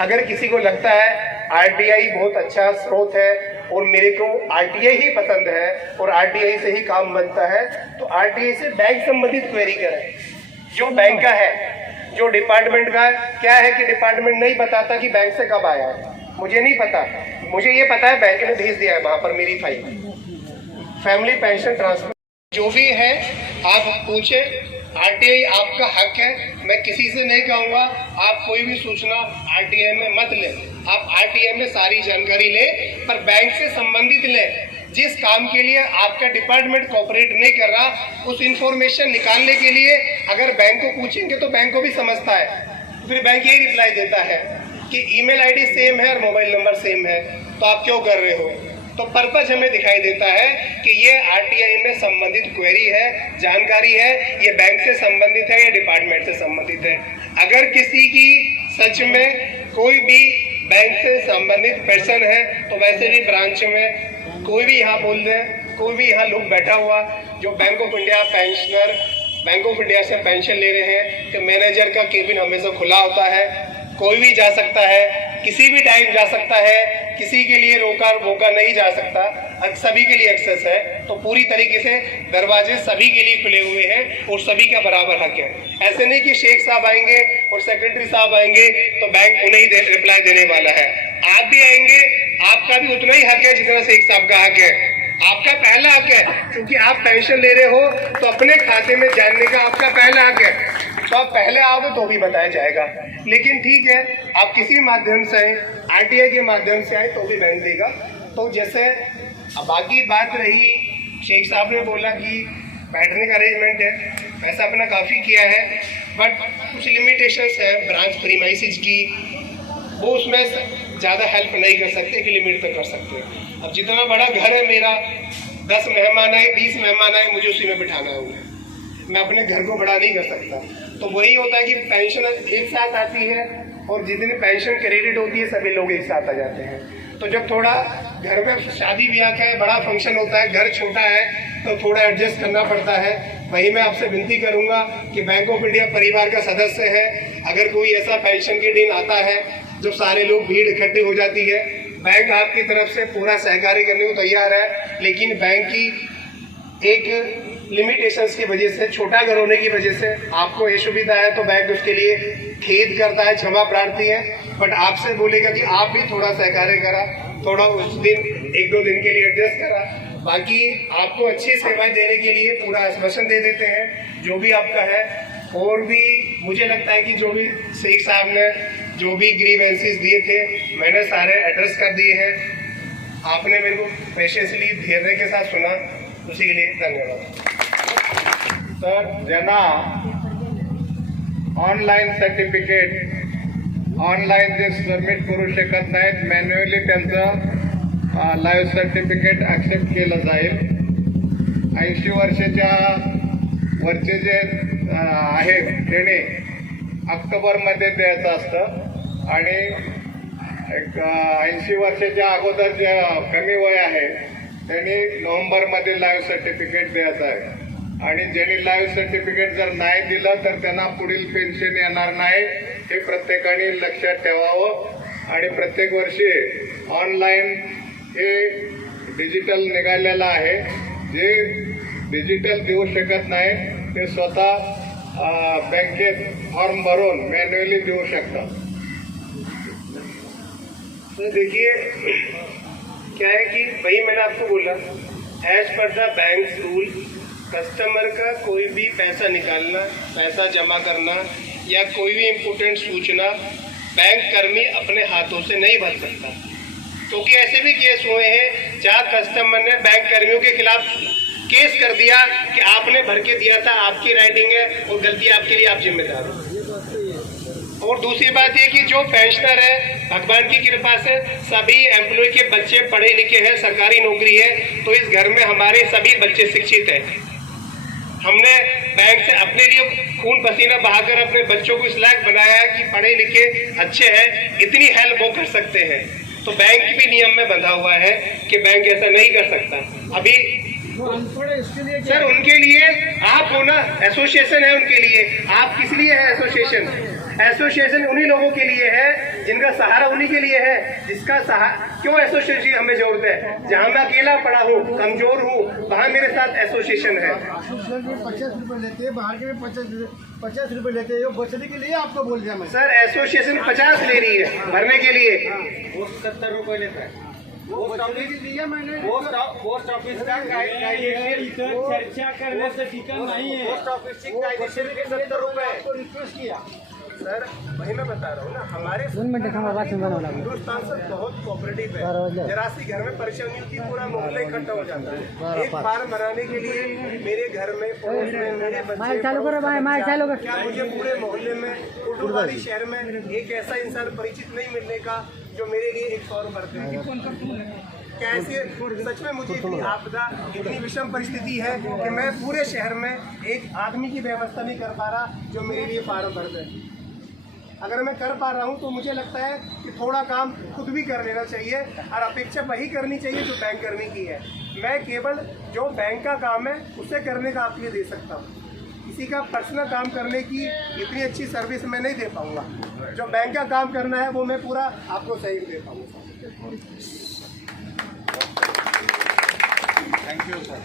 अगर किसी को लगता है आरटीआई बहुत अच्छा स्रोत है और मेरे को आरटीआई ही पसंद है और आरटीआई से ही काम बनता है, तो आरटीआई से बैंक संबंधित क्वेरी करें। जो बैंक का है, जो डिपार्टमेंट का क्या है कि डिपार्टमेंट नहीं बताता कि बैंक से कब आया है, मुझे नहीं पता। मुझे ये पता है बैंक ने भेज दिया है वहां पर मेरी फाइल, फैमिली पेंशन ट्रांसफर जो भी है आप पूछे। आरटीआई आपका हक है, मैं किसी से नहीं कहूँगा आप कोई भी सूचना आरटीआई में मत ले। आप आरटीआई में सारी जानकारी ले, पर बैंक से संबंधित ले। जिस काम के लिए आपका डिपार्टमेंट कोऑपरेट नहीं कर रहा, उस इंफॉर्मेशन निकालने के लिए अगर बैंक को पूछेंगे तो बैंक को भी समझता है, फिर बैंक यही रिप्लाई देता है कि ईमेल आईडी सेम है और मोबाइल नंबर सेम है, तो आप क्यों कर रहे हो। तो पर्पज हमें दिखाई देता है कि ये आरटीआई में संबंधित क्वेरी है, जानकारी है, ये बैंक से संबंधित है या डिपार्टमेंट से संबंधित है। अगर किसी की सच में कोई भी बैंक से संबंधित पर्सन है तो वैसे भी ब्रांच में कोई भी यहाँ बोल दे, कोई भी यहाँ लोग बैठा हुआ जो bank of India pensioner, bank of India से पेंशन ले रहे हैं, कि मैनेजर का केबिन हमेशा खुला होता है, कोई भी जा सकता है, किसी भी टाइम जा सकता है, किसी के लिए रोका वोका नहीं जा सकता, सभी के लिए एक्सेस है। तो पूरी तरीके से दरवाजे सभी के लिए खुले हुए हैं और सभी का बराबर हक है। ऐसे नहीं कि शेख साहब आएंगे और सेक्रेटरी साहब आएंगे तो बैंक उन्हें ही रिप्लाई देने वाला है। आप भी आएंगे, आपका भी उतना ही हक है जितना शेख साहब का हक है। आपका पहला हक है, क्योंकि आप पेंशन ले रहे हो तो अपने खाते में जानने का आपका पहला हक है। तो आप पहले आओगे तो भी बताया जाएगा, लेकिन ठीक है आप किसी भी माध्यम से आरटीआई के माध्यम से आए तो भी बैंक देगा। तो जैसे बाकी बात रही, शेख साहब ने बोला कि बैठने का अरेंजमेंट है, पैसा अपना काफ़ी किया है, बट कुछ लिमिटेशंस है ब्रांच प्रीमाइसेस की, वो उसमें ज़्यादा हेल्प नहीं कर सकते कि लिमिट तक कर सकते हैं। अब जितना बड़ा घर है मेरा, 10 मेहमान आए, 20 मेहमान आए, मुझे उसी में बिठाना होगा, मैं अपने घर को बड़ा नहीं कर सकता। तो वही होता है कि पेंशन एक साथ आती है और जितनी पेंशन क्रेडिट होती है सभी लोग एक साथ आ जाते हैं। तो जब थोड़ा घर में शादी ब्याह का बड़ा फंक्शन होता है, घर छोटा है, तो थोड़ा एडजस्ट करना पड़ता है। वही मैं आपसे विनती करूंगा कि बैंक ऑफ इंडिया परिवार का सदस्य है, अगर कोई ऐसा पेंशन के दिन आता है जो सारे लोग भीड़ इकट्ठी हो जाती है, बैंक आपकी तरफ से पूरा सहकार्य करने को तैयार है, लेकिन बैंक की एक लिमिटेशंस की वजह से, छोटा घर होने की वजह से आपको ये सुविधा है तो बैंक उसके लिए खेद करता है, क्षमा प्रार्थी है, बट आपसे बोलेगा कि आप भी थोड़ा सहकार्य करा, थोड़ा उस दिन 1-2 दिन के लिए एडजस्ट करा। बाकी आपको अच्छी सेवाएं देने के लिए पूरा आश्वासन दे देते हैं जो भी आपका है। और भी मुझे लगता है कि जो भी शेख साहब ने जो भी ग्रीवेंसेस दिए थे मैंने सारे एड्रेस कर दिए हैं। आपने मेरे को पेशेंसली धैर्य के साथ सुना, उसी के लिए धन्यवाद। तर ज्यांना ऑनलाईन सर्टिफिकेट ऑनलाईन जे सबमिट करू शकत नाहीत, मॅन्युअली त्यांचं लाईव्ह सर्टिफिकेट ॲक्सेप्ट केलं जाईल। 80 वर्षाच्या वरचे जे आहेत त्याने ऑक्टोबरमध्ये द्यायचं असतं आणि 80 वर्षाच्या अगोदर जे कमी वय आहे त्यांनी नोव्हेंबरमध्ये लाईव्ह सर्टिफिकेट द्यायचं आहे। आणि ज्यांनी लाईव्ह सर्टिफिकेट जर नाही दिलं तर त्यांना पुढील पेन्शन येणार नाही, हे प्रत्येकाने लक्षात ठेवावं। आणि प्रत्येक वर्षी ऑनलाईन हे डिजिटल निघालेलं आहे, जे डिजिटल देऊ शकत नाही ते स्वतः बँकेत फॉर्म भरून मॅन्युअली देऊ शकतात। तो देखिए क्या है कि वही मैंने आपको बोला, as per the bank rule customer का कोई भी पैसा निकालना, पैसा जमा करना या कोई भी इम्पोर्टेंट सूचना बैंक कर्मी अपने हाथों से नहीं भर सकता, क्योंकि ऐसे भी केस हुए हैं जहाँ कस्टमर ने बैंक कर्मियों के खिलाफ केस कर दिया कि आपने भर के दिया था, आपकी राइटिंग है और गलती आपके लिए, आप जिम्मेदार हो। और दूसरी बात ये कि जो पेंशनर है, भगवान की कृपा से सभी एम्प्लॉय के बच्चे पढ़े लिखे हैं, सरकारी नौकरी है, तो इस घर में हमारे सभी बच्चे शिक्षित हैं। हमने बैंक से अपने लिए खून पसीना बहाकर अपने बच्चों को इस लायक बनाया है कि पढ़े लिखे अच्छे हैं, इतनी हेल्प वो कर सकते हैं। तो बैंक भी नियम में बंधा हुआ है कि बैंक ऐसा नहीं कर सकता। अभी अनपढ़ है इसके लिए सर उनके लिए आप हो ना, एसोसिएशन है उनके लिए। आप किस लिए है एसोसिएशन? एसोसिएशन उन्हीं लोगों के लिए है जिनका सहारा उन्हीं के लिए है, जिसका सहारा। क्यों एसोसिएशन हमें जरूरत है? जहां मैं अकेला पड़ा हूँ, कमजोर हूँ, वहां मेरे साथ एसोसिएशन है। 50 रुपए लेते हैं, बाहर के भी 50 रुपए लेते हैं। बचने के लिए आपको बोल दिया मैं। सर एसोसिएशन 50 ले रही है भरने के लिए। वो 70 रुपए लेता है। पोस्ट ऑफिस लिया मैंने। पोस्ट ऑफिस का चर्चा करने से ठिकाना नहीं है। पोस्ट ऑफिस की कायदेशीर 70 रुपए। आपको रिक्वेस्ट किया सर वही मैं बता रहा हूँ ना, हमारे हिंदुस्तान से बहुत कोऑपरेटिव है। जरा सी घर में परेशानी होती है, पूरा मोहल्ला इकट्ठा हो जाता है। एक बार मनाने के लिए मेरे घर में, पड़ोस में, मेरे बच्चे, क्या मुझे पूरे मोहल्ले में, कुटुंबारी शहर में एक ऐसा इंसान परिचित नहीं मिलने का जो मेरे लिए 100 रुपये है। कैसे सच में मुझे इतनी आपदा, इतनी विषम परिस्थिति है कि मैं पूरे शहर में एक आदमी की व्यवस्था नहीं कर पा रहा जो मेरे लिए 12 रुपये है। अगर मैं कर पा रहा हूं तो मुझे लगता है कि थोड़ा काम खुद भी कर लेना चाहिए और अपेक्षा वही करनी चाहिए जो बैंक करने की है। मैं केवल जो बैंक का काम है उसे करने का आपके लिए दे सकता हूं। किसी का पर्सनल काम करने की इतनी अच्छी सर्विस मैं नहीं दे पाऊंगा। जो बैंक का काम करना है वो मैं पूरा आपको सही दे पाऊंगा। Thank you sir.